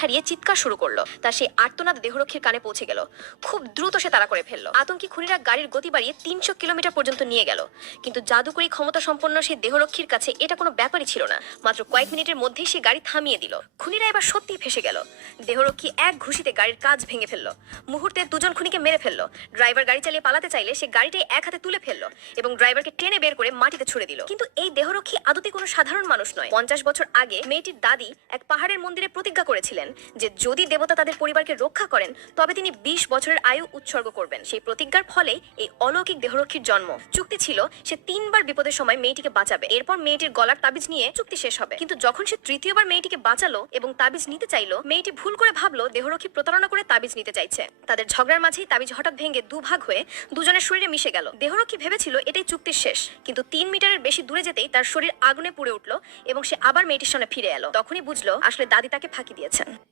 হারিয়ে চিৎকার শুরু করলো। তার সেই আর্তনাদ দেহরক্ষীর কানে পৌঁছে গেল। খুব দ্রুত সে তাড়া করে ফেললো। আতঙ্কি খুনিরা গাড়ির গতি বাড়িয়ে 300 কিলোমিটার পর্যন্ত নিয়ে গেল। কিন্তু জাদুকরী ক্ষমতা সম্পন্ন সেই দেহরক্ষীর কাছে এটা কোনো ব্যাপারই ছিল না। মাত্র কয়েক মিনিটের মধ্যেই সে গাড়ি থামিয়ে দিল। খুনিরা এবার সত্যিই ফেসে গেল। দেহরক্ষী এক ঘুষিতে গাড়ির কাঁচ ভেঙে ফেললো। মুহূর্তে দুজন খুনিকে মেরে ফেললো। ড্রাইভার গাড়ি চালিয়ে পালাতে চাইলে সে গাড়িটাই এক হাতে তুলে ফেললো এবং ড্রাইভারকে টেনে বের করে মাটিতে ছুড়ে দিল। কিন্তু এই দেহরক্ষী আদতে কোনো সাধারণ মানুষ নয়। 50 বছর আগে মেয়েটির দাদি এক পাহাড়ের মন্দিরে প্রতিজ্ঞা করেছিলেন যে যদি দেবতা তাদের পরিবারকে রক্ষা করেন তবে তিনি 20 বছরের আয়ু উৎসর্গ করবেন। সেই প্রতিজ্ঞার ফলে এই অলৌকিক দেহরক্ষীর জন্ম। চুক্তি ছিল সে 3 বার বিপদের সময় মেয়েটিকে বাঁচাবে। এরপর মেয়েটির গলার তাবিজ নিয়ে চুক্তি শেষ হবে। কিন্তু যখন সে তৃতীয়বার মেয়েটিকে বাঁচালো এবং তাবিজ নিতে চাইলো, মেয়েটি ভুল করে ভাবলো দেহরক্ষী প্রতারণা করে তাবিজ নিতে চাইছে। তাদের ঝগড়ার মাঝেই তাবিজ হঠাৎ ভেঙে দুভাগ হয়ে দুজনের শরীরে মিশে গেল। দেহরক্ষী ভেবেছিল এটাই চুক্তির শেষ, কিন্তু 3 মিটারের বেশি দূরে যেতেই তার শরীর আগুনে পুড়ে উঠলো এবং সে আবার মেয়েটির সামনে ফিরে এলো। তখনই বুঝলো আসলে দাদি তাকে ফাঁকি দিয়েছেন।